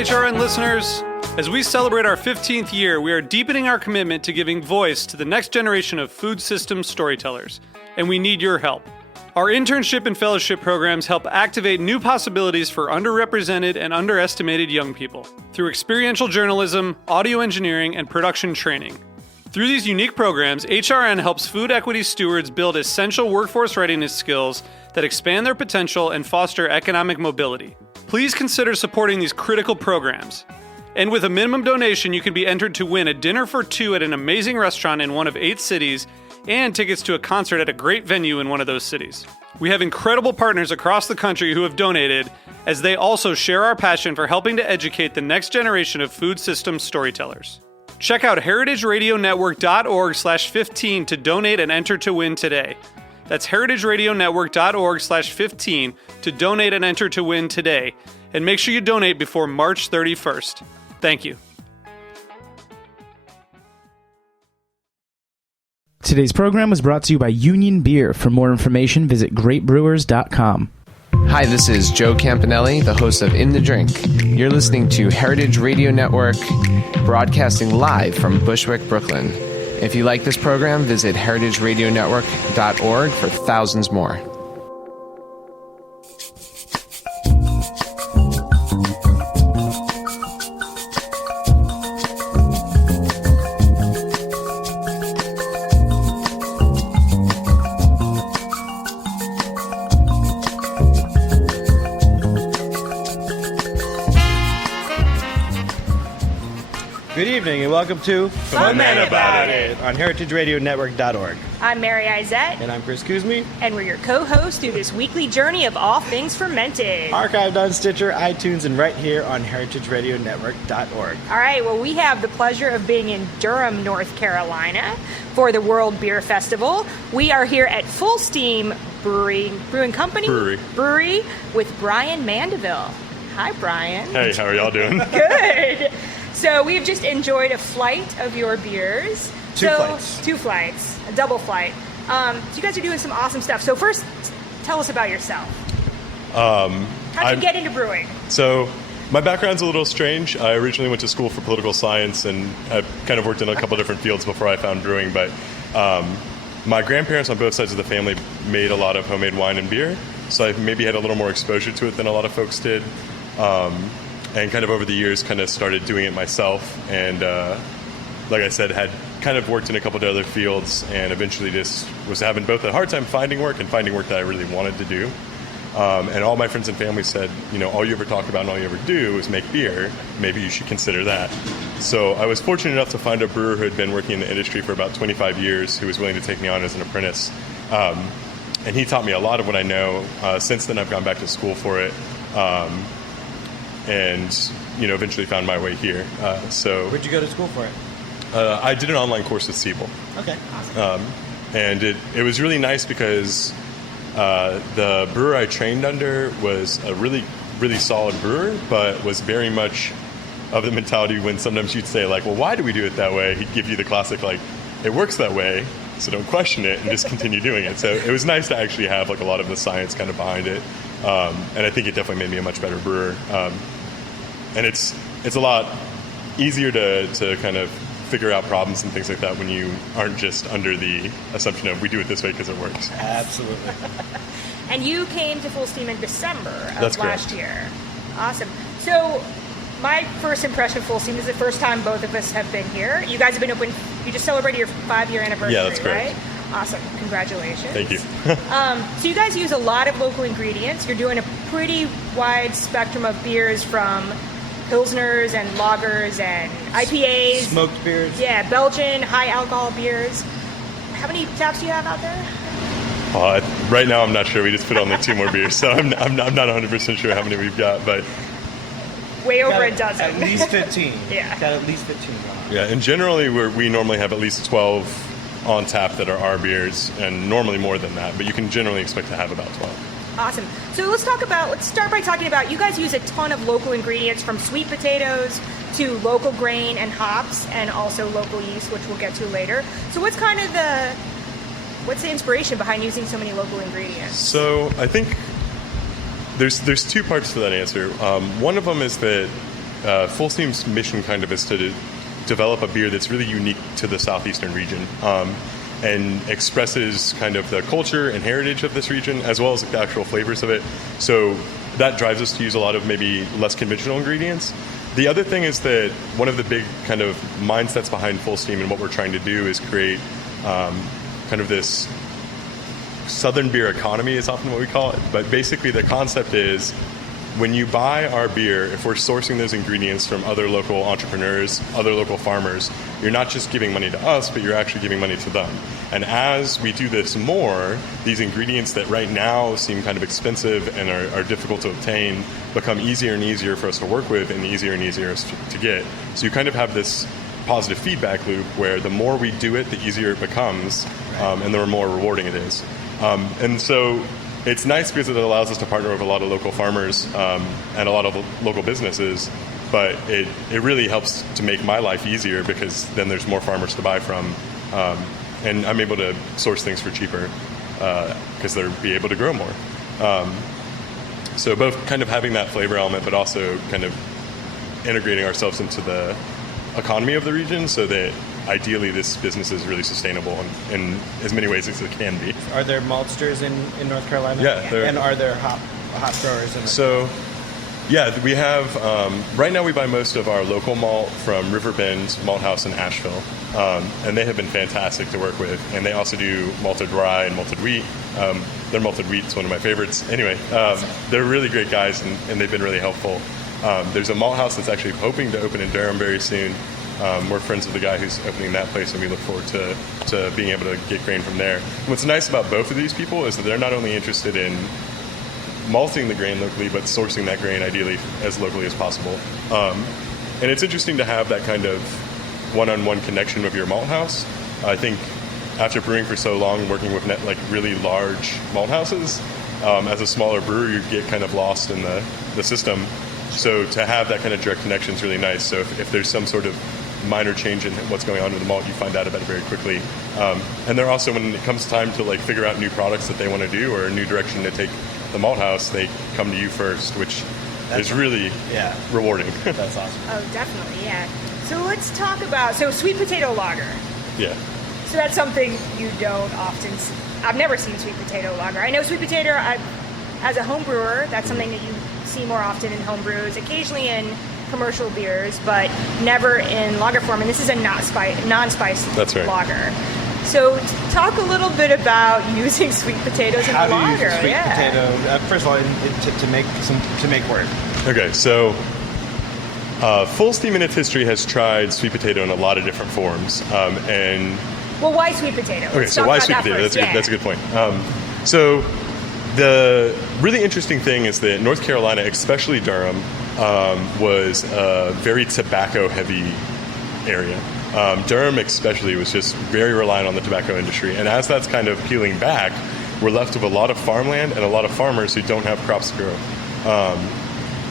HRN listeners. As we celebrate our 15th year, we are deepening our commitment to giving voice to the next generation of food systems storytellers, and we need your help. Our internship and fellowship programs help activate new possibilities for underrepresented and underestimated young people through experiential journalism, audio engineering, and production training. Through these unique programs, HRN helps food equity stewards build essential workforce readiness skills that expand their potential and foster economic mobility. Please consider supporting these critical programs. And with a minimum donation, you can be entered to win a dinner for two at an amazing restaurant in one of 8 cities and tickets to a concert at a great venue in one of those cities. We have incredible partners across the country who have donated, as they also share our passion for helping to educate the next generation of food systems storytellers. Check out heritageradionetwork.org/15 to donate and enter to win today. That's heritageradionetwork.org/15 to donate and enter to win today. And make sure you donate before March 31st. Thank you. Today's program was brought to you by Union Beer. For more information, visit greatbrewers.com. Hi, this is Joe Campanelli, the host of In the Drink. You're listening to Heritage Radio Network, broadcasting live from Bushwick, Brooklyn. If you like this program, visit heritageradionetwork.org for thousands more. Good evening and welcome to Fuhmentaboudit on heritageradionetwork.org. I'm Mary Izette. And I'm Chris Kuzmi. And we're your co-hosts through this weekly journey of all things fermented. Archived on Stitcher, iTunes, and right here on heritageradionetwork.org. All right, well, we have the pleasure of being in Durham, North Carolina for the World Beer Festival. We are here at Fullsteam Brewing Company? Brewery with Brian Mandeville. Hi, Brian. Hey, how are y'all doing? Good. So we've just enjoyed a flight of your beers. Two flights. A double flight. So you guys are doing some awesome stuff. So first, tell us about yourself. How did you get into brewing? So my background's a little strange. I originally went to school for political science, and I've kind of worked in a couple different fields before I found brewing. But my grandparents on both sides of the family made a lot of homemade wine and beer, so I maybe had a little more exposure to it than a lot of folks did. And kind of over the years, kind of started doing it myself. And like I said, had kind of worked in a couple of other fields, and eventually just was having both a hard time finding work and finding work that I really wanted to do. And all my friends and family said, you know, all you ever talk about and all you ever do is make beer. Maybe you should consider that. So I was fortunate enough to find a brewer who had been working in the industry for about 25 years who was willing to take me on as an apprentice. And he taught me a lot of what I know. Since then, I've gone back to school for it. And, you know, eventually found my way here. Where'd you go to school for it? I did an online course with Siebel. Okay. And it was really nice because the brewer I trained under was a really, really solid brewer, but was very much of the mentality when sometimes you'd say, like, well, why do we do it that way? He'd give you the classic, like, it works that way, so don't question it and just continue doing it. So it was nice to actually have, like, a lot of the science kind of behind it. And I think it definitely made me a much better brewer. And it's a lot easier to kind of figure out problems and things like that when you aren't just under the assumption of we do it this way because it works. Absolutely. And you came to Fullsteam in December of That's last correct. year. Awesome. So my first impression of Fullsteam is the first time both of us have been here. You guys have been open, you just celebrated your 5-year anniversary, Yeah, that's correct. right? Awesome. Congratulations. Thank you. So you guys use a lot of local ingredients. You're doing a pretty wide spectrum of beers, from Pilsners and lagers and IPAs. Smoked beers. Yeah, Belgian, high alcohol beers. How many taps do you have out there? Right now, I'm not sure. We just put on like 2 more beers, so I'm not 100% sure how many we've got, but Way over a dozen. At least 15. Yeah. Got at least 15 going. Yeah, and generally we normally have at least 12 on tap that are our beers, and normally more than that, but you can generally expect to have about 12. Awesome. So let's start by talking about, you guys use a ton of local ingredients, from sweet potatoes to local grain and hops, and also local yeast, which we'll get to later. So what's the inspiration behind using so many local ingredients? So I think there's 2 parts to that answer. One of them is that Fullsteam's mission kind of is to develop a beer that's really unique to the southeastern region, and expresses kind of the culture and heritage of this region, as well as the actual flavors of it. So that drives us to use a lot of maybe less conventional ingredients. The other thing is that one of the big kind of mindsets behind Fullsteam and what we're trying to do is create kind of this Southern beer economy is often what we call it. But basically the concept is, when you buy our beer, if we're sourcing those ingredients from other local entrepreneurs, other local farmers, you're not just giving money to us, but you're actually giving money to them. And as we do this more, these ingredients that right now seem kind of expensive and are difficult to obtain become easier and easier for us to work with and easier to get. So you kind of have this positive feedback loop where the more we do it, the easier it becomes, and the more rewarding it is. And so it's nice because it allows us to partner with a lot of local farmers and a lot of local businesses, but it really helps to make my life easier because then there's more farmers to buy from, and I'm able to source things for cheaper because they'll be able to grow more. So both kind of having that flavor element, but also kind of integrating ourselves into the economy of the region so that ideally this business is really sustainable in as many ways as it can be. Are there maltsters in North Carolina? Yeah. And are there hop growers in So, yeah, we have, right now we buy most of our local malt from Riverbend Malt House in Asheville, and they have been fantastic to work with, and they also do malted rye and malted wheat. Their malted wheat is one of my favorites. Anyway, they're really great guys, and they've been really helpful. There's a malt house that's actually hoping to open in Durham very soon. We're friends with the guy who's opening that place, and we look forward to being able to get grain from there. And what's nice about both of these people is that they're not only interested in malting the grain locally, but sourcing that grain ideally as locally as possible. And it's interesting to have that kind of one-on-one connection with your malt house. I think after brewing for so long, working with like really large malt houses, as a smaller brewer, you get kind of lost in the system. So to have that kind of direct connection is really nice. So if there's some sort of minor change in what's going on with the malt, you find out about it very quickly. And they're also, when it comes time to like figure out new products that they want to do or a new direction to take the malt house, they come to you first, which is really rewarding. That's awesome. Oh, definitely, yeah. So let's talk about, sweet potato lager. Yeah. So that's something you don't often see. I've never seen sweet potato lager. I know sweet potato, as a home brewer, that's something that you see more often in home brews, occasionally in commercial beers, but never in lager form. And this is a non-spiced That's right. lager. So talk a little bit about using sweet potatoes in a lager. How do you use sweet potato? First of all, to make work. Okay, so Fullsteam in its history has tried sweet potato in a lot of different forms, and well, why sweet potato? Okay, so why sweet potato? That's a good point. So the really interesting thing is that North Carolina, especially Durham, was a very tobacco-heavy area. Durham especially was just very reliant on the tobacco industry. And as that's kind of peeling back, we're left with a lot of farmland and a lot of farmers who don't have crops to grow.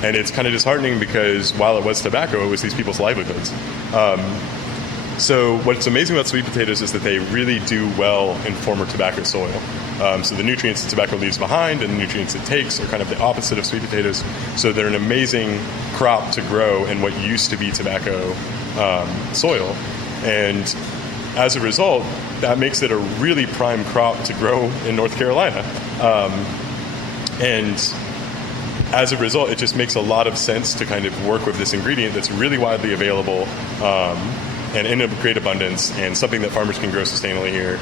And it's kind of disheartening because while it was tobacco, it was these people's livelihoods. So what's amazing about sweet potatoes is that they really do well in former tobacco soil. So the nutrients that tobacco leaves behind and the nutrients it takes are kind of the opposite of sweet potatoes. So they're an amazing crop to grow in what used to be tobacco soil. And as a result, that makes it a really prime crop to grow in North Carolina. And as a result, it just makes a lot of sense to kind of work with this ingredient that's really widely available and in a great abundance, and something that farmers can grow sustainably here.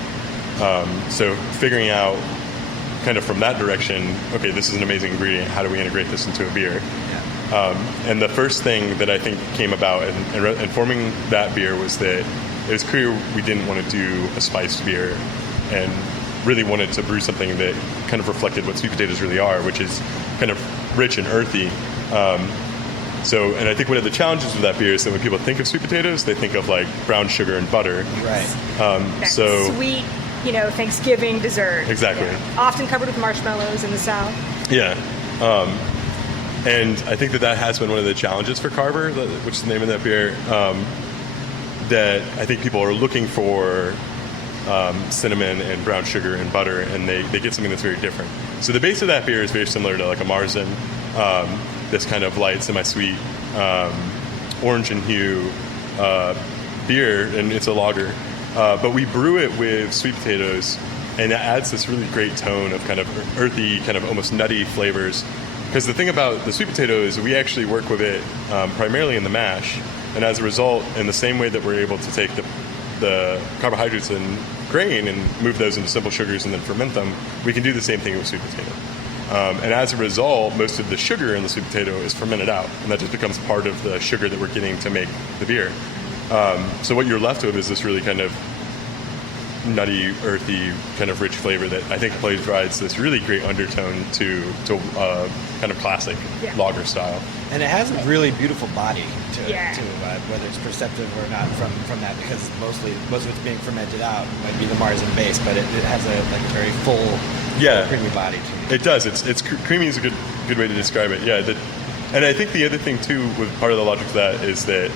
So figuring out kind of from that direction, okay, this is an amazing ingredient, how do we integrate this into a beer? And the first thing that I think came about in forming that beer was that it was clear we didn't want to do a spiced beer and really wanted to brew something that kind of reflected what sweet potatoes really are, which is kind of rich and earthy. And I think one of the challenges with that beer is that when people think of sweet potatoes, they think of like brown sugar and butter. Right. That sweet, Thanksgiving dessert. Exactly. Yeah. Often covered with marshmallows in the South. Yeah. And I think that has been one of the challenges for Carver, which is the name of that beer, that I think people are looking for cinnamon and brown sugar and butter, and they get something that's very different. So the base of that beer is very similar to like a Marzen, this kind of light, semi-sweet, orange in hue beer, and it's a lager. But we brew it with sweet potatoes, and it adds this really great tone of kind of earthy, kind of almost nutty flavors. Because the thing about the sweet potato is we actually work with it primarily in the mash, and as a result, in the same way that we're able to take the carbohydrates and grain and move those into simple sugars and then ferment them, we can do the same thing with sweet potato. And as a result, most of the sugar in the sweet potato is fermented out, and that just becomes part of the sugar that we're getting to make the beer. So what you're left with is this really kind of nutty, earthy, kind of rich flavor that I think provides this really great undertone to kind of classic lager style. And it has a really beautiful body to it, Yeah. too, whether it's perceptive or not from that, because most of it's being fermented out. It might be the Marzen base, but it has a very full, creamy body to it. It does. It's creamy is a good way to describe it. Yeah. And I think the other thing too, with part of the logic of that, is that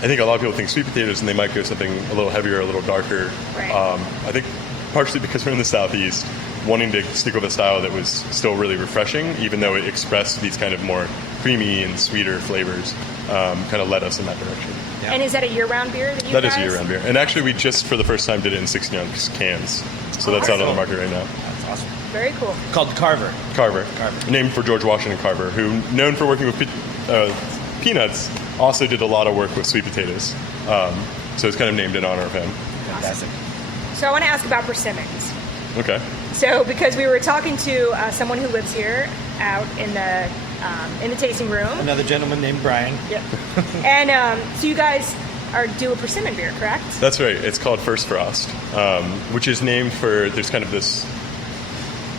I think a lot of people think sweet potatoes and they might go something a little heavier, a little darker. Right. I think partially because we're in the Southeast, wanting to stick with a style that was still really refreshing, even though it expressed these kind of more creamy and sweeter flavors, kind of led us in that direction. Yeah. And is that a year-round beer that you That guys? is a year-round beer. And actually, we just, for the first time, did it in 16-ounce cans. So that's out on the market right now. That's awesome. Very cool. Called Carver. Carver. Named for George Washington Carver, who, known for working with peanuts, also did a lot of work with sweet potatoes. So it's kind of named in honor of him. Fantastic. So I want to ask about persimmons. Okay. So because we were talking to someone who lives here out in the tasting room. Another gentleman named Brian. Yep. And so you guys do a persimmon beer, correct? That's right. It's called First Frost, which is named for, there's kind of this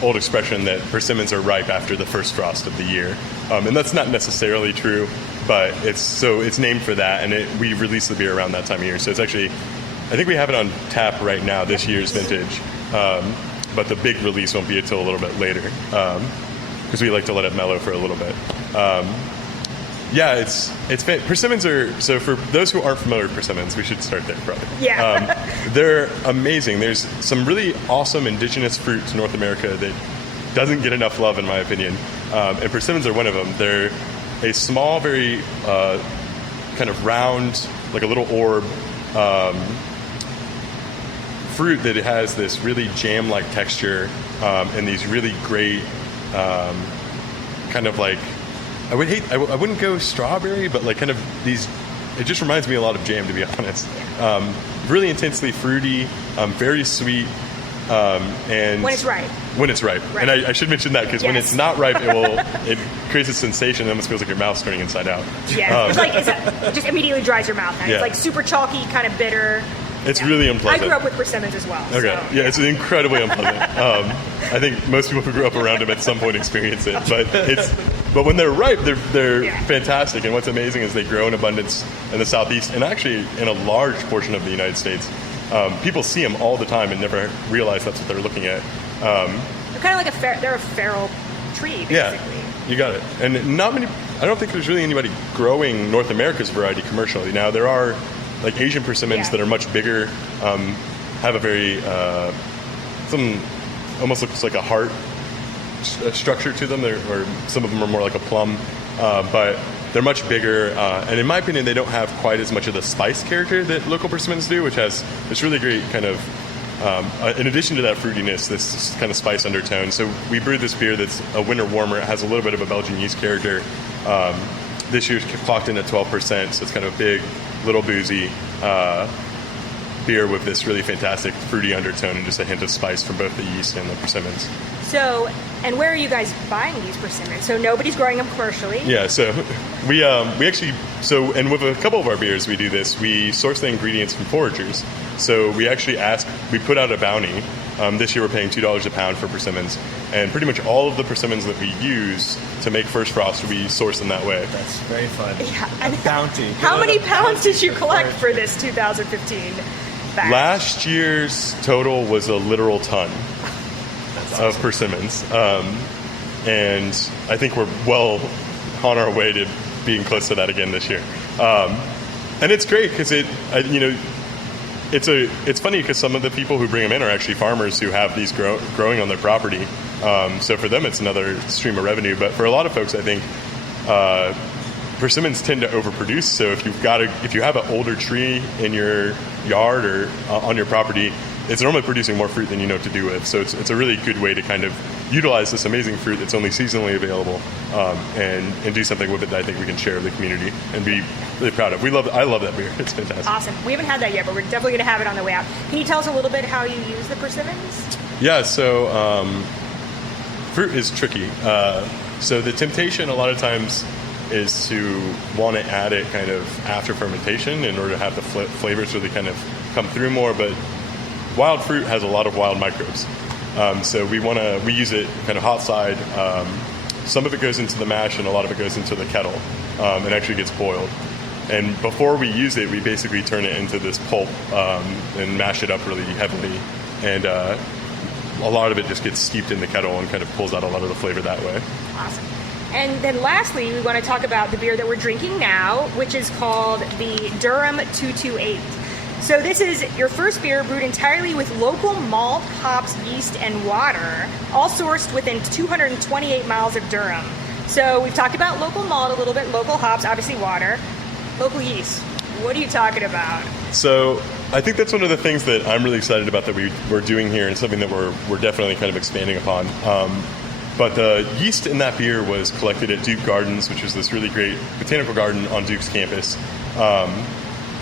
old expression that persimmons are ripe after the first frost of the year. And that's not necessarily true, but it's named for that, and we release the beer around that time of year. So it's actually, I think we have it on tap right now, this year's vintage. But the big release won't be until a little bit later, because we like to let it mellow for a little bit. Persimmons are, so for those who aren't familiar with persimmons, we should start there probably. Yeah. They're amazing. There's some really awesome indigenous fruit to North America that doesn't get enough love, in my opinion. And persimmons are one of them. They're a small, very kind of round, like a little orb, fruit that it has this really jam-like texture, and these really great kind of like, I wouldn't go strawberry, but like kind of these, it just reminds me a lot of jam, to be honest. Really intensely fruity, very sweet, and When it's ripe. When it's ripe. Right. And I should mention that, because when Yes. it's not ripe, it creates a sensation. It almost feels like your mouth's turning inside out. Yeah. It just immediately dries your mouth. And Yeah. It's like super chalky, kind of bitter. It's really unpleasant. I grew up with persimmons as well. Okay. So, Yeah, it's incredibly unpleasant. I think most people who grew up around them at some point experience it. But when they're ripe, they're Yeah. fantastic. And what's amazing is they grow in abundance in the Southeast, and actually in a large portion of the United States. People see them all the time and never realize that's what they're looking at. They're kind of like they're a feral tree, basically. Yeah, you got it. And not many. I don't think there's really anybody growing North America's variety commercially. Now there are like Asian persimmons Yeah. that are much bigger, have a very some almost looks like a heart structure to them, or some of them are more like a plum, but they're much bigger. And in my opinion, they don't have quite as much of the spice character that local persimmons do, which has this really great kind of. In addition to that fruitiness, this kind of spice undertone. So we brewed this beer that's a winter warmer. It has a little bit of a Belgian yeast character. This year's clocked in at 12%, so it's kind of a big, little boozy beer with this really fantastic fruity undertone and just a hint of spice from both the yeast and the persimmons. So, and where are you guys buying these persimmons? So nobody's growing them commercially. Yeah, so we actually, and with a couple of our beers we do this, we source the ingredients from foragers. So we actually we put out a bounty. This year we're paying $2 a pound for persimmons, and pretty much all of the persimmons that we use to make First Frost, we source them that way. That's very fun. Yeah. A bounty. How many pounds did you collect for this 2015 batch? Last year's total was a literal ton of persimmons, and I think we're well on our way to being close to that again this year. And it's great because it's funny because some of the people who bring them in are actually farmers who have these growing on their property. So for them, it's another stream of revenue. But for a lot of folks, I think persimmons tend to overproduce. So if you have an older tree in your yard or on your property, it's normally producing more fruit than you know what to do with. So it's a really good way to kind of utilize this amazing fruit that's only seasonally available, and do something with it that I think we can share with the community and be really proud of. I love that beer. It's fantastic. Awesome. We haven't had that yet, but we're definitely going to have it on the way out. Can you tell us a little bit how you use the persimmons? Yeah, so fruit is tricky. So the temptation a lot of times is to want to add it kind of after fermentation in order to have the flavors really kind of come through more, but wild fruit has a lot of wild microbes. So we use it kind of hot side. Some of it goes into the mash and a lot of it goes into the kettle and actually gets boiled. And before we use it, we basically turn it into this pulp and mash it up really heavily. And a lot of it just gets steeped in the kettle and kind of pulls out a lot of the flavor that way. Awesome. And then lastly, we want to talk about the beer that we're drinking now, which is called the Durham 228. So this is your first beer brewed entirely with local malt, hops, yeast, and water, all sourced within 228 miles of Durham. So we've talked about local malt a little bit, local hops, obviously water, local yeast. What are you talking about? So I think that's one of the things that I'm really excited about that we're doing here, and something that we're definitely kind of expanding upon. But the yeast in that beer was collected at Duke Gardens, which is this really great botanical garden on Duke's campus,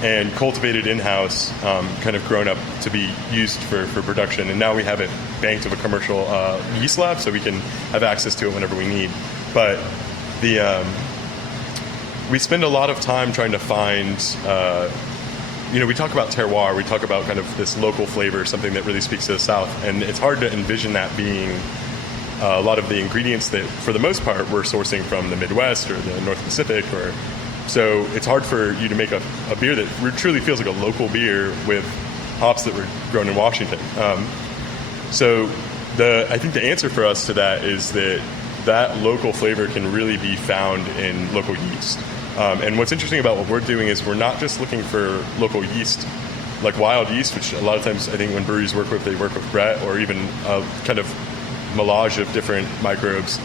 and cultivated in-house, kind of grown up to be used for production. And now we have it banked of a commercial yeast lab, so we can have access to it whenever we need. But we spend a lot of time trying to find, we talk about terroir, we talk about kind of this local flavor, something that really speaks to the South, and it's hard to envision that being a lot of the ingredients that, for the most part, we're sourcing from the Midwest or the North Pacific, so it's hard for you to make a beer that truly feels like a local beer with hops that were grown in Washington. So I think the answer for us to that is that local flavor can really be found in local yeast. And what's interesting about what we're doing is we're not just looking for local yeast, like wild yeast, which a lot of times I think when breweries work with, they work with Brett or even a kind of melange of different microbes.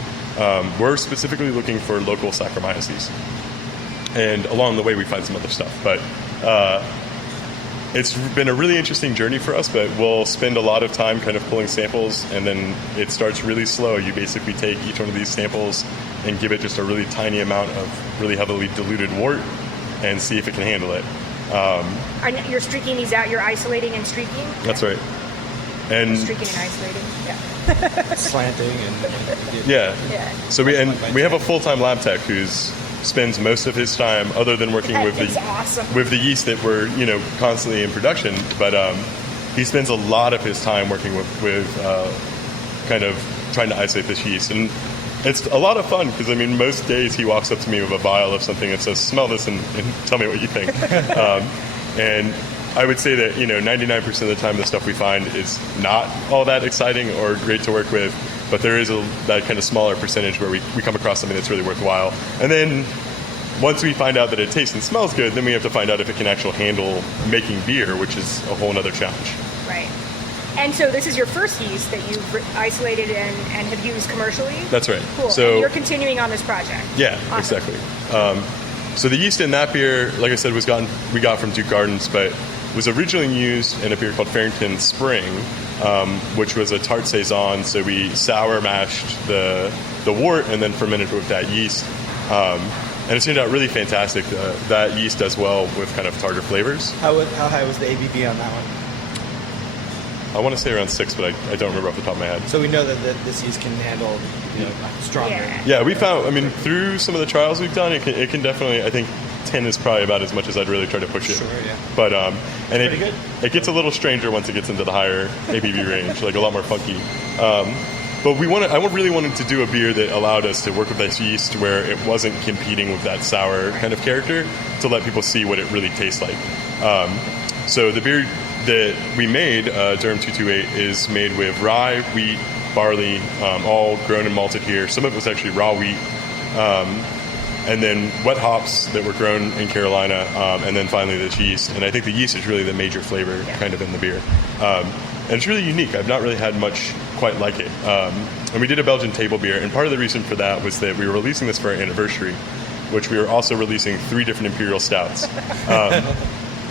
We're specifically looking for local Saccharomyces. And along the way, we find some other stuff. But it's been a really interesting journey for us, but we'll spend a lot of time kind of pulling samples, and then it starts really slow. You basically take each one of these samples and give it just a really tiny amount of really heavily diluted wort and see if it can handle it. You're streaking these out, you're isolating and streaking? That's right. And streaking and isolating, yeah. Slanting and yeah. So we like have a full-time lab tech who spends most of his time, other than working with the yeast that we're constantly in production, but he spends a lot of his time working with kind of trying to isolate this yeast, and it's a lot of fun because most days he walks up to me with a vial of something and says, "Smell this and tell me what you think." And I would say that 99% of the time the stuff we find is not all that exciting or great to work with, but there is that kind of smaller percentage where we come across something that's really worthwhile. And then once we find out that it tastes and smells good, then we have to find out if it can actually handle making beer, which is a whole other challenge. Right. And so this is your first yeast that you've isolated and have used commercially? That's right. Cool. So and you're continuing on this project? Yeah, awesome. Exactly. So the yeast in that beer, like I said, we got from Duke Gardens, but was originally used in a beer called Farrington Spring, which was a tart saison. So we sour mashed the wort and then fermented with that yeast. And it turned out really fantastic. That yeast does well with kind of tartar flavors. How high was the ABV on that one? I want to say around 6, but I don't remember off the top of my head. So we know that this yeast can handle stronger. Yeah, we found, through some of the trials we've done, it can definitely, I think 10 is probably about as much as I'd really try to push it. Sure, yeah. But, and it gets a little stranger once it gets into the higher ABV range, like a lot more funky. But I really wanted to do a beer that allowed us to work with this yeast where it wasn't competing with that sour kind of character, to let people see what it really tastes like. So the beer that we made, Durham 228, is made with rye, wheat, barley, all grown and malted here. Some of it was actually raw wheat. And then wet hops that were grown in Carolina, and then finally this yeast. And I think the yeast is really the major flavor kind of in the beer. And it's really unique. I've not really had much quite like it. And we did a Belgian table beer, and part of the reason for that was that we were releasing this for our anniversary, which we were also releasing 3 different imperial stouts.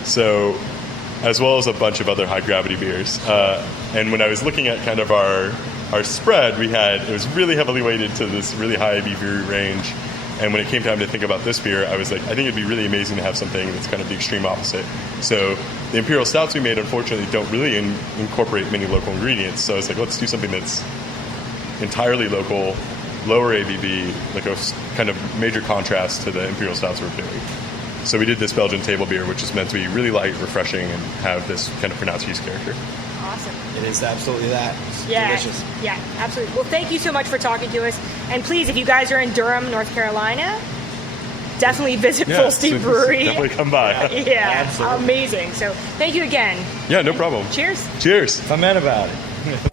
So, as well as a bunch of other high-gravity beers. And when I was looking at kind of our spread, it was really heavily weighted to this really high ABV range. And when it came time to think about this beer, I was like, I think it'd be really amazing to have something that's kind of the extreme opposite. So the imperial stouts we made, unfortunately, don't really incorporate many local ingredients. So I was like, let's do something that's entirely local, lower ABV, like a kind of major contrast to the imperial stouts we're doing. So we did this Belgian table beer, which is meant to be really light, refreshing, and have this kind of pronounced yeast character. Awesome. It is absolutely that. It's Yeah, delicious. yeah, absolutely. Well, thank you so much for talking to us. And please, if you guys are in Durham, North Carolina, definitely visit Fullsteam Brewery. Definitely come by. Yeah, Absolutely. amazing. So thank you again. Yeah, no problem. Cheers. Cheers. Fuhmentaboudit.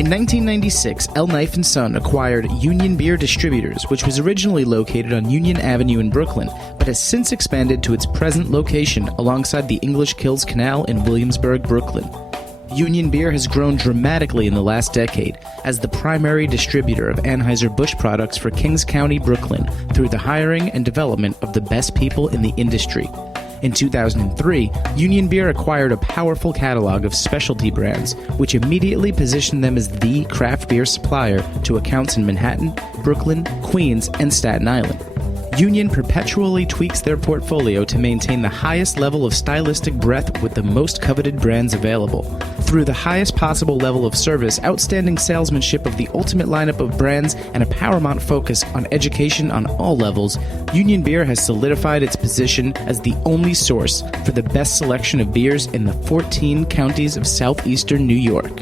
In 1996, El Knife & Son acquired Union Beer Distributors, which was originally located on Union Avenue in Brooklyn, but has since expanded to its present location alongside the English Kills Canal in Williamsburg, Brooklyn. Union Beer has grown dramatically in the last decade as the primary distributor of Anheuser-Busch products for Kings County, Brooklyn, through the hiring and development of the best people in the industry. In 2003, Union Beer acquired a powerful catalog of specialty brands, which immediately positioned them as the craft beer supplier to accounts in Manhattan, Brooklyn, Queens, and Staten Island. Union perpetually tweaks their portfolio to maintain the highest level of stylistic breadth with the most coveted brands available. Through the highest possible level of service, outstanding salesmanship of the ultimate lineup of brands, and a paramount focus on education on all levels, Union Beer has solidified its position as the only source for the best selection of beers in the 14 counties of southeastern New York.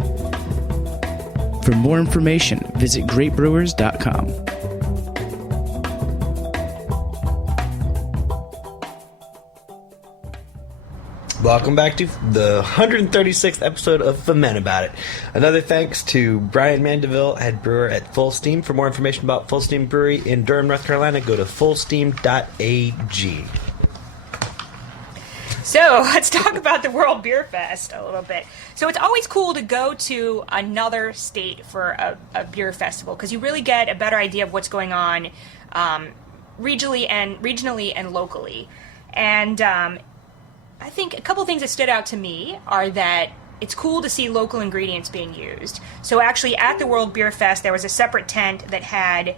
For more information, visit greatbrewers.com. Welcome back to the 136th episode of Fuhmentaboudit. Another thanks to Brian Mandeville, head brewer at Fullsteam. For more information about Fullsteam Brewery in Durham, North Carolina, go to fullsteam.ag. So let's talk about the World Beer Fest a little bit. So it's always cool to go to another state for a beer festival because you really get a better idea of what's going on regionally and locally. And I think a couple things that stood out to me are that it's cool to see local ingredients being used. So actually at the World Beer Fest, there was a separate tent that had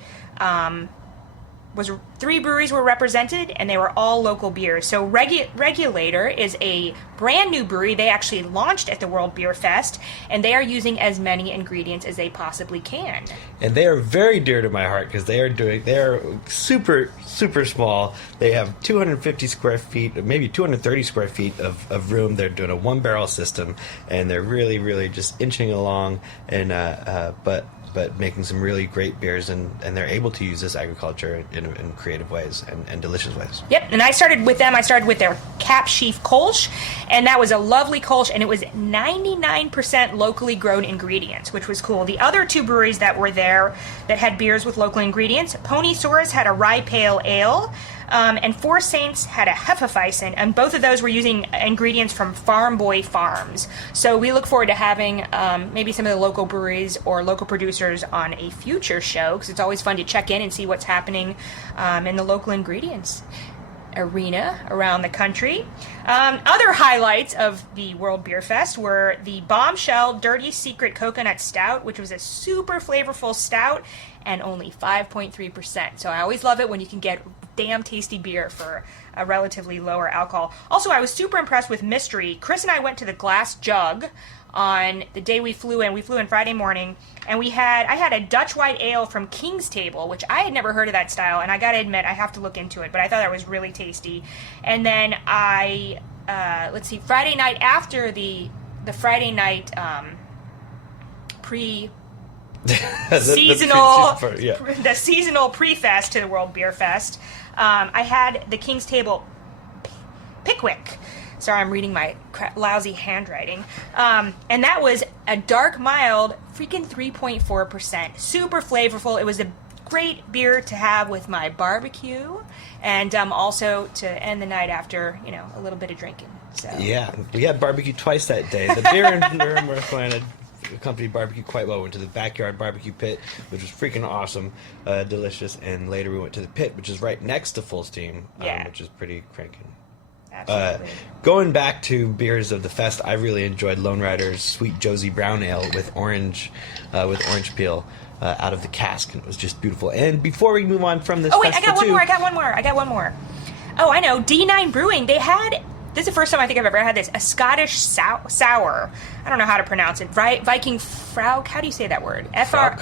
3 breweries were represented, and they were all local beers. So Regulator is a brand new brewery. They actually launched at the World Beer Fest, and they are using as many ingredients as they possibly can. And they are very dear to my heart because they are super, super small. They have 250 square feet, maybe 230 square feet of room. They're doing a 1-barrel system, and they're really, really just inching along, and but making some really great beers, and they're able to use this agriculture in creative ways and delicious ways. Yep, and I started with them. I started with their Cap Sheaf Kolsch, and that was a lovely Kolsch, and it was 99% locally grown ingredients, which was cool. The other 2 breweries that were there that had beers with local ingredients, Ponysaurus had a Rye Pale Ale, and Four Saints had a Hefeweizen, and both of those were using ingredients from Farm Boy Farms. So we look forward to having maybe some of the local breweries or local producers on a future show, because it's always fun to check in and see what's happening in the local ingredients arena around the country. Other highlights of the World Beer Fest were the Bombshell Dirty Secret Coconut Stout, which was a super flavorful stout and only 5.3%. So I always love it when you can get damn tasty beer for a relatively lower alcohol. Also, I was super impressed with Mystery. Chris and I went to the Glass Jug on the day we flew in. We flew in Friday morning, and I had a Dutch White Ale from King's Table, which I had never heard of that style, and I gotta admit, I have to look into it, but I thought that was really tasty. And then Friday night after the Friday night the seasonal pre-fest to the World Beer Fest, I had the King's Table Pickwick. Sorry, I'm reading my lousy handwriting. And that was a dark, mild, freaking 3.4%. Super flavorful. It was a great beer to have with my barbecue, and also to end the night after, a little bit of drinking. So Yeah, we had barbecue twice that day. The beer in Durham, North Carolina, accompanied barbecue quite well. Went to the backyard barbecue pit, which was freaking awesome, delicious, and later we went to the pit, which is right next to Fullsteam, which is pretty cranking. Absolutely. Going back to beers of the fest, I really enjoyed Lone Rider's Sweet Josie Brown Ale with orange peel out of the cask, and it was just beautiful. And before we move on from this, I got one more. Oh, I know. D9 Brewing. They had. This is the first time I think I've ever had this. A Scottish sour. I don't know how to pronounce it. Viking Frauk. How do you say that word? Fraoch.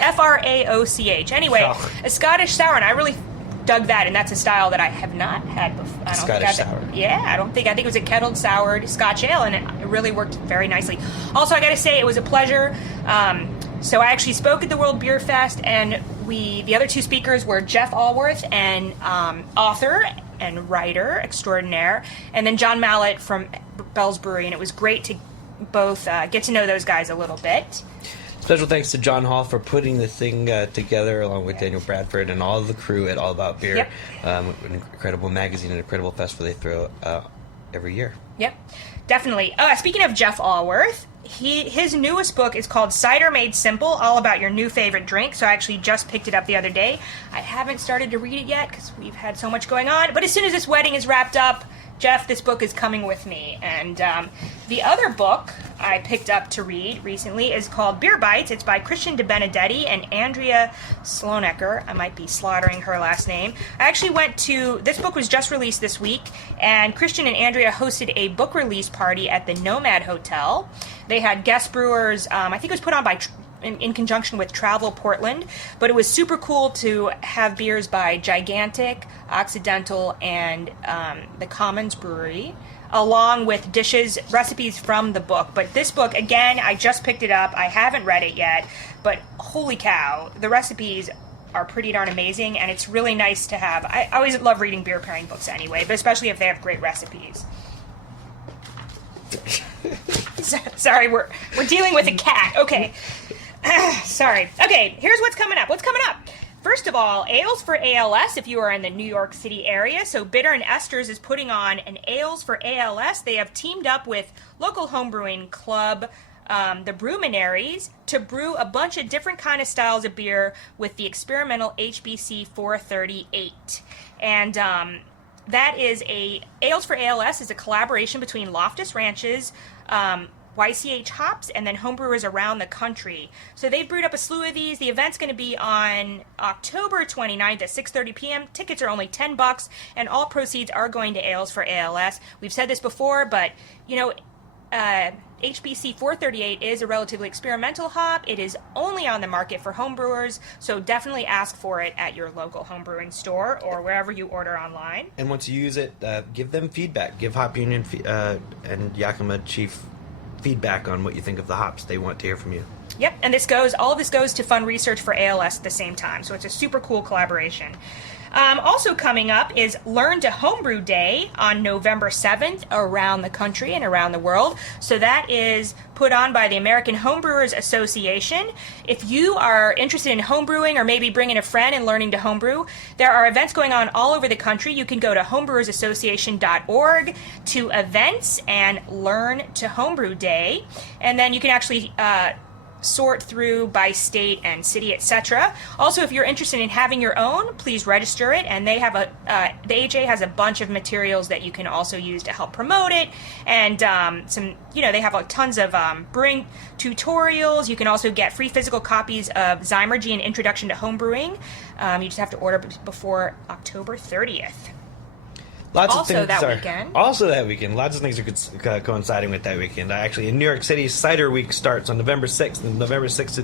Anyway, a Scottish sour, and I really dug that, and that's a style that I have not had before. Scottish sour. Yeah, I think it was a kettled soured Scotch ale, and it really worked very nicely. Also, I got to say, it was a pleasure. So I actually spoke at the World Beer Fest, and the other two speakers were Jeff Allworth, and author and writer extraordinaire, and then John Mallett from Bell's Brewery, and it was great to both get to know those guys a little bit. Special thanks to John Hall for putting the thing together, along with Daniel Bradford and all of the crew at All About Beer. Yep. An incredible magazine and incredible festival they throw every year. Yep, definitely. Speaking of Jeff Allworth, his newest book is called Cider Made Simple, all about your new favorite drink. So I actually just picked it up the other day. I haven't started to read it yet because we've had so much going on. But as soon as this wedding is wrapped up, Jeff, this book is coming with me. And the other book I picked up to read recently is called Beer Bites. It's by Christian de Benedetti and Andrea Slonecker. I might be slaughtering her last name. I actually this book was just released this week, and Christian and Andrea hosted a book release party at the Nomad Hotel. They had guest brewers. I think it was put on by in conjunction with Travel Portland, but it was super cool to have beers by Gigantic, Occidental, and the Commons Brewery, along with recipes from the book. But this book, again, I just picked it up. I haven't read it yet, but holy cow, the recipes are pretty darn amazing, and it's really nice to have. I always love reading beer pairing books anyway, but especially if they have great recipes. Sorry, we're dealing with a cat. Okay. Sorry. Okay, here's what's coming up. First of all, Ales for ALS, if you are in the New York City area. So Bitter and Esters is putting on an Ales for ALS. They have teamed up with local homebrewing club, the Brewminaries, to brew a bunch of different kind of styles of beer with the experimental HBC 438. And that is Ales for ALS is a collaboration between Loftus Ranches, YCH Hops, and then homebrewers around the country. So they've brewed up a slew of these. The event's going to be on October 29th at 6:30 p.m. Tickets are only $10, and all proceeds are going to Ales for ALS. We've said this before, but, HBC 438 is a relatively experimental hop. It is only on the market for homebrewers, so definitely ask for it at your local homebrewing store or wherever you order online. And once you use it, give them feedback. Give Hop Union and Yakima Chief feedback on what you think of the hops. They want to hear from you. Yep, and all of this goes to fund research for ALS at the same time, so it's a super cool collaboration. Also coming up is Learn to Homebrew Day on November 7th around the country and around the world. So that is put on by the American Homebrewers Association. If you are interested in homebrewing or maybe bringing a friend and learning to homebrew, there are events going on all over the country. You can go to homebrewersassociation.org to events and Learn to Homebrew Day. And then you can actually sort through by state and city, etc. Also, if you're interested in having your own, please register it, and they have the AHA has a bunch of materials that you can also use to help promote it, and they have tons of brewing tutorials. You can also get free physical copies of Zymergy and Introduction to Homebrewing. You just have to order before October 30th. Also that weekend. Lots of things are coinciding with that weekend. Actually, in New York City, Cider Week starts on November 6th. And November 6th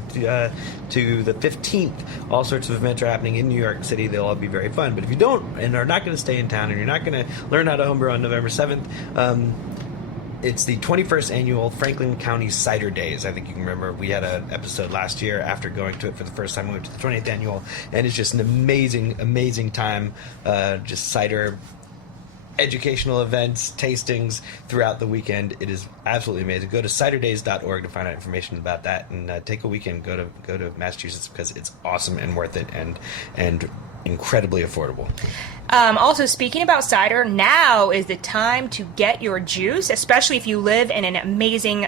to the 15th, all sorts of events are happening in New York City. They'll all be very fun. But if you don't and are not going to stay in town and you're not going to learn how to homebrew on November 7th, it's the 21st annual Franklin County Cider Days. I think you can remember we had an episode last year after going to it for the first time. We went to the 20th annual, and it's just an amazing, amazing time. Just cider educational events, tastings throughout the weekend. It is absolutely amazing. Go to ciderdays.org to find out information about that, and take a weekend. Go to Massachusetts because it's awesome and worth it, and incredibly affordable. Also, speaking about cider, now is the time to get your juice, especially if you live in an amazing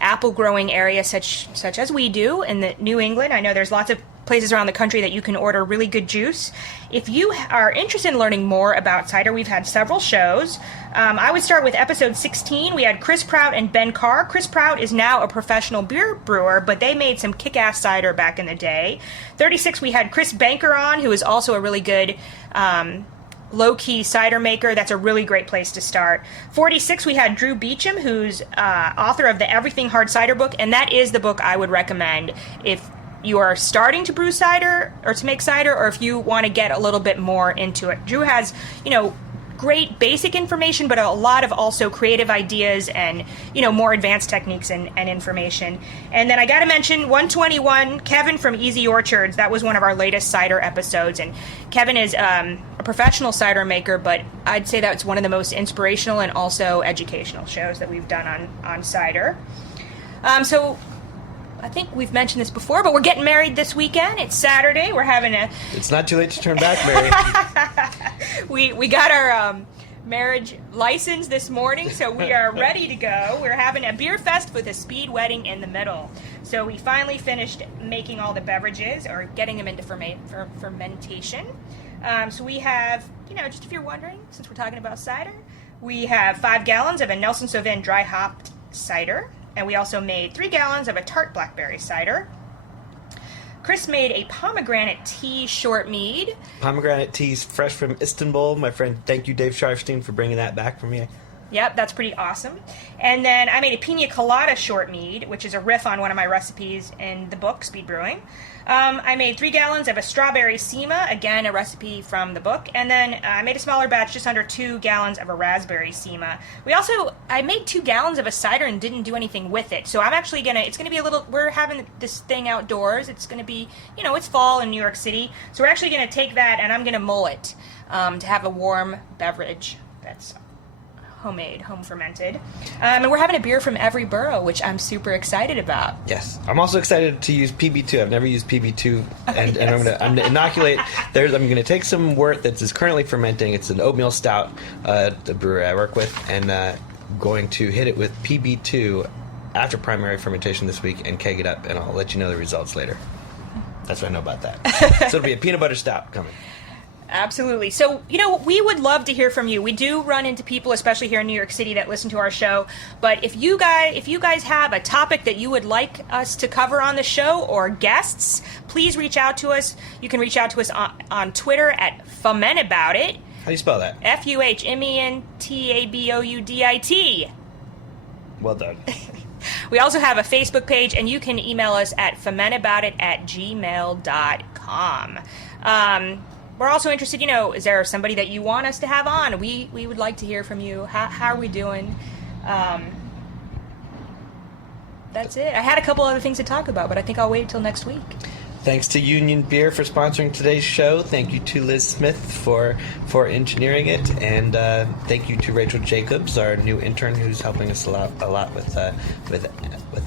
apple growing area such as we do in the New England. I know there's lots of places around the country that you can order really good juice. If you are interested in learning more about cider, we've had several shows. I would start with episode 16. We had Chris Prout and Ben Carr. Chris Prout is now a professional beer brewer, but they made some kick-ass cider back in the day. 36, we had Chris Banker on, who is also a really good low-key cider maker. That's a really great place to start. 46, we had Drew Beecham, who's author of the Everything Hard Cider book, and that is the book I would recommend if you are starting to brew cider or to make cider, or if you want to get a little bit more into it. Drew has, great basic information, but a lot of also creative ideas and, more advanced techniques and information. And then I got to mention 121, Kevin from Easy Orchards. That was one of our latest cider episodes. And Kevin is a professional cider maker, but I'd say that's one of the most inspirational and also educational shows that we've done on cider. So I think we've mentioned this before, but we're getting married this weekend. It's Saturday. We're having It's not too late to turn back, Mary. We got our marriage license this morning, so we are ready to go. We're having a beer fest with a speed wedding in the middle. So we finally finished making all the beverages, or getting them into fermentation. So we have, just if you're wondering, since we're talking about cider, we have 5 gallons of a Nelson Sauvin dry hopped cider. And we also made 3 gallons of a tart blackberry cider. Chris made a pomegranate tea short mead. Pomegranate tea's fresh from Istanbul. My friend, thank you, Dave Sharfstein, for bringing that back for me. Yep, that's pretty awesome. And then I made a pina colada short mead, which is a riff on one of my recipes in the book, Speed Brewing. I made 3 gallons of a strawberry sema, again, a recipe from the book. And then I made a smaller batch, just under 2 gallons of a raspberry sema. I made 2 gallons of a cider and didn't do anything with it. So I'm actually it's going to be we're having this thing outdoors. It's going to be, it's fall in New York City. So we're actually going to take that and I'm going to mull it to have a warm beverage that's homemade, home fermented. And we're having a beer from every borough, which I'm super excited about. Yes. I'm also excited to use PB2. I've never used PB2, and I'm going to inoculate. I'm going to take some wort that is currently fermenting. It's an oatmeal stout, the brewer I work with, and going to hit it with PB2 after primary fermentation this week and keg it up, and I'll let you know the results later. That's what I know about that. So it'll be a peanut butter stout coming. Absolutely. So, we would love to hear from you. We do run into people, especially here in New York City, that listen to our show. But if you guys have a topic that you would like us to cover on the show, or guests, please reach out to us. You can reach out to us on Twitter at Fuhmentaboudit. How do you spell that? Fuhmentaboudit. Well done. We also have a Facebook page, and you can email us at fuhmentaboudit@gmail.com. We're also interested, is there somebody that you want us to have on? We would like to hear from you. How are we doing? That's it. I had a couple other things to talk about, but I think I'll wait until next week. Thanks to Union Beer for sponsoring today's show. Thank you to Liz Smith for engineering it, and thank you to Rachel Jacobs, our new intern, who's helping us a lot with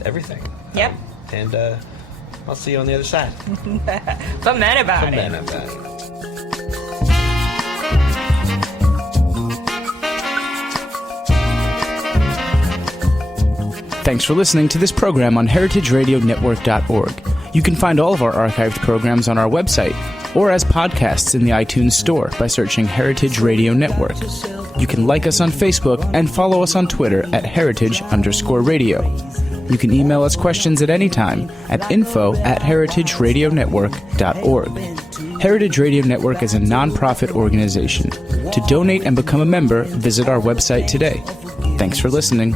everything. Yep. And I'll see you on the other side. Fuhmentaboudit. Thanks for listening to this program on heritageradionetwork.org. You can find all of our archived programs on our website or as podcasts in the iTunes Store by searching Heritage Radio Network. You can like us on Facebook and follow us on Twitter at heritage_radio. You can email us questions at any time at info@heritageradionetwork.org. Heritage Radio Network is a non-profit organization. To donate and become a member, visit our website today. Thanks for listening.